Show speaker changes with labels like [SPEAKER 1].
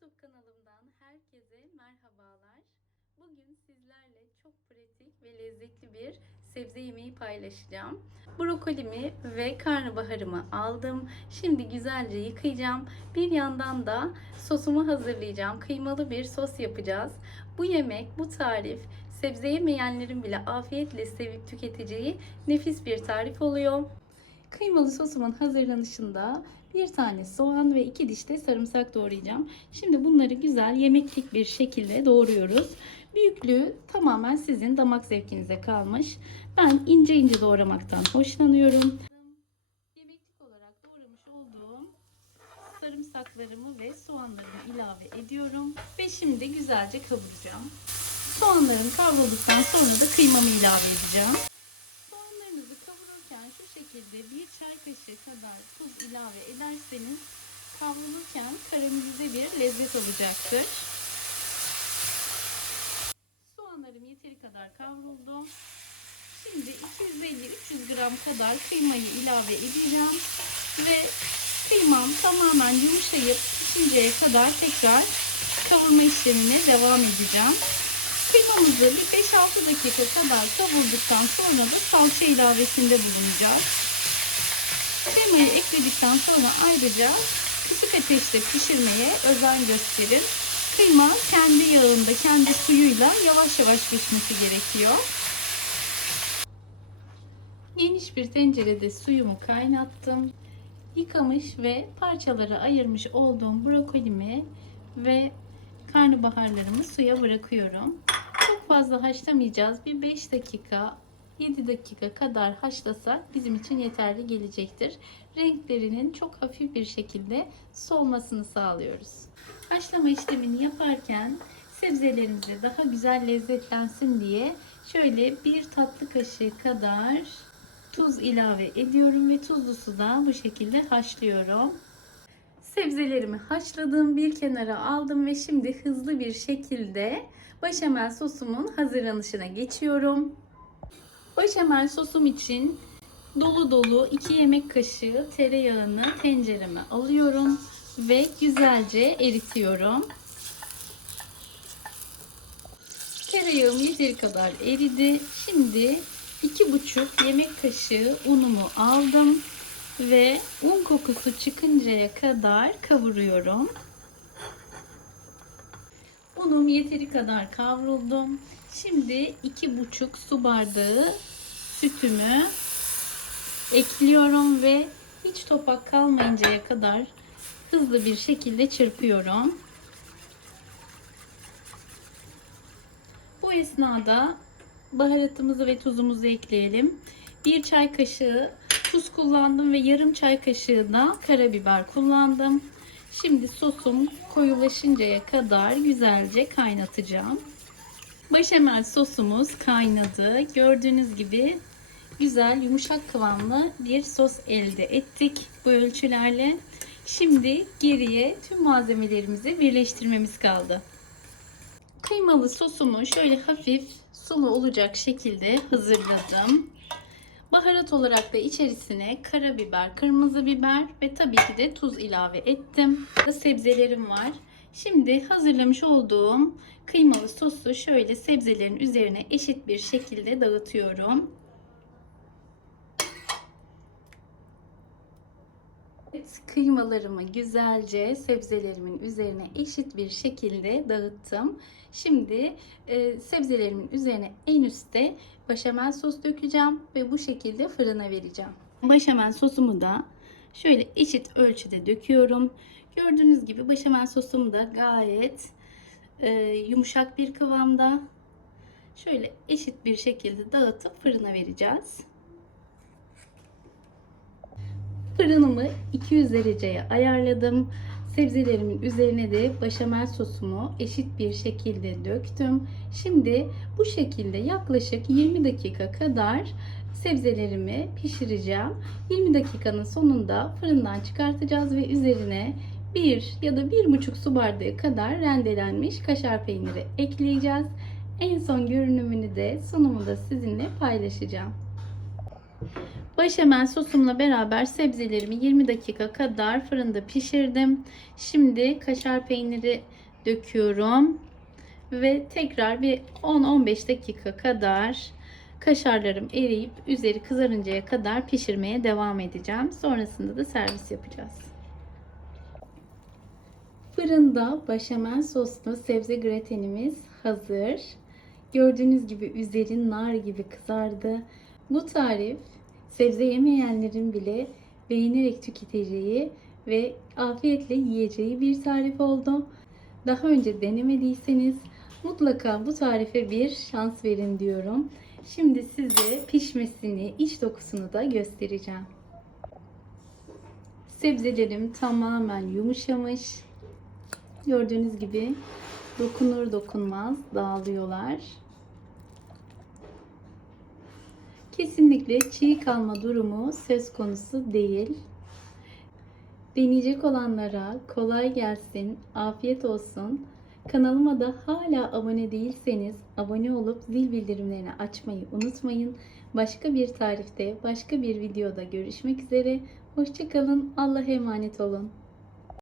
[SPEAKER 1] YouTube kanalımdan herkese merhabalar. Bugün sizlerle çok pratik ve lezzetli bir sebze yemeği paylaşacağım. Brokolimi ve karnabaharımı aldım. Şimdi güzelce yıkayacağım. Bir yandan da sosumu hazırlayacağım. Kıymalı bir sos yapacağız. Bu yemek, bu tarif sebze yemeyenlerin bile afiyetle sevip tüketeceği nefis bir tarif oluyor. Kıymalı sosumun hazırlanışında bir tane soğan ve iki diş de sarımsak doğrayacağım. Şimdi bunları güzel yemeklik bir şekilde doğruyoruz. Büyüklüğü tamamen sizin damak zevkinize kalmış. Ben ince ince doğramaktan hoşlanıyorum. Yemeklik olarak doğramış olduğum sarımsaklarımı ve soğanlarımı ilave ediyorum. Ve şimdi güzelce kavuracağım. Soğanlarım kavrulduktan sonra da kıymamı ilave edeceğim. Soğanlarınızı kavururken şu şekilde bir çay kaşığı kadar tuz ilave ederseniz kavrulurken karamelize bir lezzet olacaktır. Soğanlarım yeteri kadar kavruldu. Şimdi 250-300 gram kadar kıymayı ilave edeceğim ve kıymam tamamen yumuşayıp pişinceye kadar tekrar kavurma işlemine devam edeceğim. Kıymamızı bir 5-6 dakika kadar kavurduktan sonra da salça ilavesinde bulunacağız. Kıymayı ekledikten sonra ayrıca kısık ateşte pişirmeye özen gösterin. Kıyma kendi yağında, kendi suyuyla yavaş yavaş pişmesi gerekiyor. Geniş bir tencerede suyumu kaynattım. Yıkamış ve parçalara ayırmış olduğum brokolimi ve karnabaharlarımı suya bırakıyorum. Çok fazla haşlamayacağız. Bir 5 dakika 7 dakika kadar haşlasak bizim için yeterli gelecektir. Renklerinin çok hafif bir şekilde solmasını sağlıyoruz. Haşlama işlemini yaparken sebzelerimize daha güzel lezzetlensin diye şöyle bir tatlı kaşığı kadar tuz ilave ediyorum ve tuzlu suda bu şekilde haşlıyorum. Sebzelerimi haşladım, bir kenara aldım ve şimdi hızlı bir şekilde başamel sosumun hazırlanışına geçiyorum. Başamel sosum için dolu dolu 2 yemek kaşığı tereyağını tencereme alıyorum ve güzelce eritiyorum. Tereyağım yeteri kadar eridi. Şimdi 2,5 yemek kaşığı unumu aldım ve un kokusu çıkıncaya kadar kavuruyorum. Unum yeteri kadar kavruldu. Şimdi 2,5 su bardağı sütümü ekliyorum ve hiç topak kalmayıncaya kadar hızlı bir şekilde çırpıyorum. Bu esnada baharatımızı ve tuzumuzu ekleyelim. Bir çay kaşığı tuz kullandım ve yarım çay kaşığı da karabiber kullandım. Şimdi sosum koyulaşıncaya kadar güzelce kaynatacağım. Başamel sosumuz kaynadı. Gördüğünüz gibi güzel yumuşak kıvamlı bir sos elde ettik bu ölçülerle. Şimdi geriye tüm malzemelerimizi birleştirmemiz kaldı. Kıymalı sosumu şöyle hafif sulu olacak şekilde hazırladım. Baharat olarak da içerisine karabiber, kırmızı biber ve tabii ki de tuz ilave ettim. Sebzelerim var. Şimdi hazırlamış olduğum kıymalı sosu şöyle sebzelerin üzerine eşit bir şekilde dağıtıyorum. Evet, kıymalarımı güzelce sebzelerimin üzerine eşit bir şekilde dağıttım. Şimdi e, sebzelerimin üzerine en üstte başamel sos dökeceğim ve bu şekilde fırına vereceğim. Başamel sosumu da şöyle eşit ölçüde döküyorum. Gördüğünüz gibi başamel sosum da gayet e, yumuşak bir kıvamda. Şöyle eşit bir şekilde dağıtıp fırına vereceğiz. Fırınımı 200 dereceye ayarladım. Sebzelerimin üzerine de başamel sosumu eşit bir şekilde döktüm. Şimdi bu şekilde yaklaşık 20 dakika kadar sebzelerimi pişireceğim. 20 dakikanın sonunda fırından çıkartacağız ve üzerine 1 ya da 1,5 su bardağı kadar rendelenmiş kaşar peyniri ekleyeceğiz. En son görünümünü de sunumunda sizinle paylaşacağım. Başamel sosumla beraber sebzelerimi 20 dakika kadar fırında pişirdim. Şimdi kaşar peyniri döküyorum ve tekrar bir 10-15 dakika kadar kaşarlarım eriyip üzeri kızarıncaya kadar pişirmeye devam edeceğim. Sonrasında da servis yapacağız. Fırında başamel soslu sebze gratenimiz hazır. Gördüğünüz gibi üzeri nar gibi kızardı. Bu tarif sebze yemeyenlerin bile beğenerek tüketeceği ve afiyetle yiyeceği bir tarif oldu. Daha önce denemediyseniz mutlaka bu tarife bir şans verin diyorum. Şimdi size pişmesini, iç dokusunu da göstereceğim. Sebzelerim tamamen yumuşamış. Gördüğünüz gibi dokunur dokunmaz dağılıyorlar. Kesinlikle çiğ kalma durumu söz konusu değil. Deneyecek olanlara kolay gelsin, afiyet olsun. Kanalıma da hala abone değilseniz abone olup zil bildirimlerini açmayı unutmayın. Başka bir tarifte, başka bir videoda görüşmek üzere. Hoşçakalın. Allah'a emanet olun.